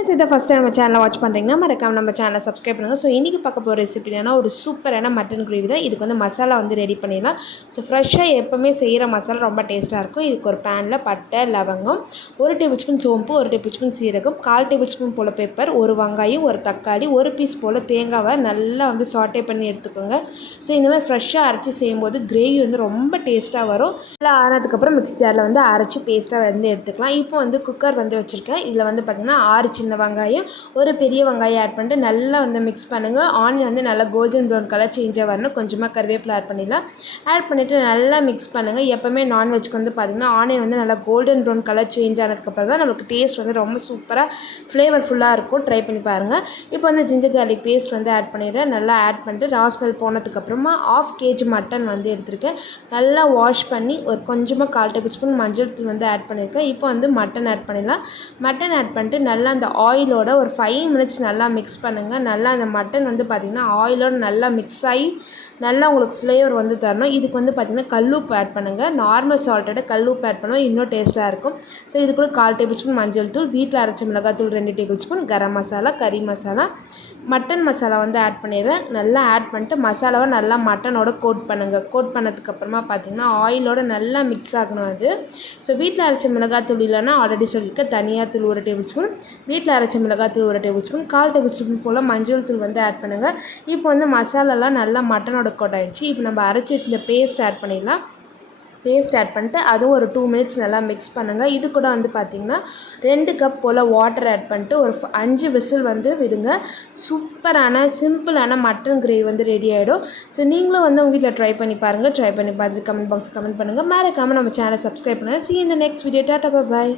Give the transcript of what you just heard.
Friends இதை first time நம்ம சேனலை வாட்ச் பண்ணுறீங்கன்னா மறக்காம நம்ம சேனலை சப்ஸ்கிரைப் பண்ணுங்கள் ஸோ இன்றைக்கி பார்க்க போகிற ரெசிபி என்னன்னா ஒரு சூப்பரான மட்டன் கிரேவி தான். இதுக்கு வந்து மசாலா வந்து ரெடி பண்ணிடலாம். ஸோ ஃப்ரெஷ்ஷாக எப்போவுமே செய்கிற மசாலா ரொம்ப டேஸ்ட்டாக இருக்கும். இதுக்கு ஒரு பேனில் பட்டை லவங்கம் ஒரு டேபிள் ஸ்பூன் சோம்பு ஒரு டேபிள் ஸ்பூன் சீரகம் கால் டேபிள் ஸ்பூன் போல் பெப்பர் ஒரு வெங்காயம் ஒரு தக்காளி ஒரு பீஸ் போல் தேங்காவை நல்லா வந்து சாட்டே பண்ணி எடுத்துக்கோங்க. ஸோ இந்த மாதிரி ஃப்ரெஷ்ஷாக அரைச்சி செய்யும்போது கிரேவி வந்து ரொம்ப டேஸ்ட்டாக வரும். நல்லா ஆனதுக்கப்புறம் மிக்ஸி ஜாரில் வந்து அரைச்சி பேஸ்ட்டாக வந்து எடுத்துக்கலாம். இப்போ வந்து குக்கர் வந்து வச்சுருக்கேன். இதில் வந்து பார்த்திங்கன்னா ஆறு சின்ன வெங்காயம் ஒரு பெரிய வெங்காயம் ஆட் பண்ணிட்டு நல்லா வந்து மிக்ஸ் பண்ணுங்கள் ஆனியன் வந்து நல்லா கோல்டன் ப்ரௌன் கலர் சேஞ்சாக வரணும். கொஞ்சமாக கருவேப்பிலை ஆட் பண்ணிடலாம். ஆட் பண்ணிவிட்டு நல்லா மிக்ஸ் பண்ணுங்கள் எப்போவுமே நான்வெஜ்க்கு வந்து பார்த்திங்கன்னா ஆனியன் வந்து நல்லா கோல்டன் ப்ரௌன் கலர் சேஞ்ச் ஆனதுக்கப்புறம் தான் நமக்கு டேஸ்ட் வந்து ரொம்ப சூப்பராக ஃப்ளேவர்ஃபுல்லாக இருக்கும். ட்ரை பண்ணி பாருங்கள் இப்போ வந்து ஜிஞ்சர் கார்லிக் பேஸ்ட் வந்து ஆட் பண்ணிடுறேன். நல்லா ஆட் பண்ணிட்டு ராஸ்மெல் போனதுக்கப்புறமா ஆஃப் கேஜி மட்டன் வந்து எடுத்திருக்கேன். நல்லா வாஷ் பண்ணி ஒரு கொஞ்சமாக கால் டேபிள் ஸ்பூன் மஞ்சள் தூள் வந்து ஆட் பண்ணியிருக்கேன் இப்போ வந்து மட்டன் ஆட் பண்ணிடலாம். மட்டன் ஆட் பண்ணிட்டு நல்லா அந்த ஆயிலோட ஒரு ஃபைவ் மினிட்ஸ் நல்லா மிக்ஸ் பண்ணுங்கள் நல்லா அந்த மட்டன் வந்து பார்த்திங்கன்னா ஆயிலோட நல்லா மிக்ஸ் ஆகி நல்லா உங்களுக்கு ஃப்ளேவர் வந்து தரணும். இதுக்கு வந்து பார்த்திங்கன்னா கல்லுப்பு ஆட் பண்ணுங்கள் நார்மல் சால்ட்டோட கல்லுப்பு ஆட் பண்ணுவோம் இன்னும் டேஸ்ட்டாக இருக்கும். ஸோ இது கூட கால் டேபிள் ஸ்பூன் மஞ்சள் தூள் வீட்டில் அரைச்ச மிளகாய் தூள் ரெண்டு டேபிள் ஸ்பூன் கரம் மசாலா கறி மசாலா. மட்டன் மசாலா வந்து ஆட் பண்ணிடுறேன். நல்லா ஆட் பண்ணிட்டு மசாலாவை நல்லா மட்டனோட கோட் பண்ணுங்கள் கோட் பண்ணதுக்கப்புறமா பார்த்திங்கன்னா ஆயிலோட நல்லா மிக்ஸ் ஆகணும் அது. ஸோ வீட்டில் அரைச்ச மிளகாய் தூள் இல்லைன்னா ஆல்ரெடி சொல்லியிருக்கேன். தனியாக தூள் ஒரு டேபிள் ஸ்பூன் வீட்டில் அரைச்ச மிளகாத்தூள் ஒரு டேபிள் ஸ்பூன் கால் டேபிள் ஸ்பூன் போல் மஞ்சள் தூள் வந்து ஆட் பண்ணுங்கள் இப்போ வந்து மசாலாலாம் நல்லா மட்டனோட கொட்டாயிடுச்சு ஆகிடுச்சு இப்போ நம்ம அரைச்சி வச்சுருந்த பேஸ்ட் ஆட் பண்ணிடலாம். பேஸ்ட் ஆட் பண்ணிட்டு அதுவும் ஒரு டூ மினிட்ஸ் நல்லா மிக்ஸ் பண்ணுங்கள் இது கூட வந்து பார்த்திங்கன்னா ரெண்டு கப் போல் வாட்டர் ஆட் பண்ணிட்டு ஒரு அஞ்சு விசில் வந்து விடுங்க. சூப்பரான சிம்பிளான மட்டன் கிரேவி வந்து ரெடி ஆகிடும் ஸோ நீங்களும் வந்து உங்கள் வீட்டில் ட்ரை பண்ணி பாருங்கள் ட்ரை பண்ணி பார்த்து கமெண்ட் பாக்ஸ் கமெண்ட் பண்ணுங்கள் மறக்காமல் நம்ம சேனலை சப்ஸ்கிரைப் பண்ணுங்கள் சி இந்த நெக்ஸ்ட் வீடியோ டாட்டா பாய்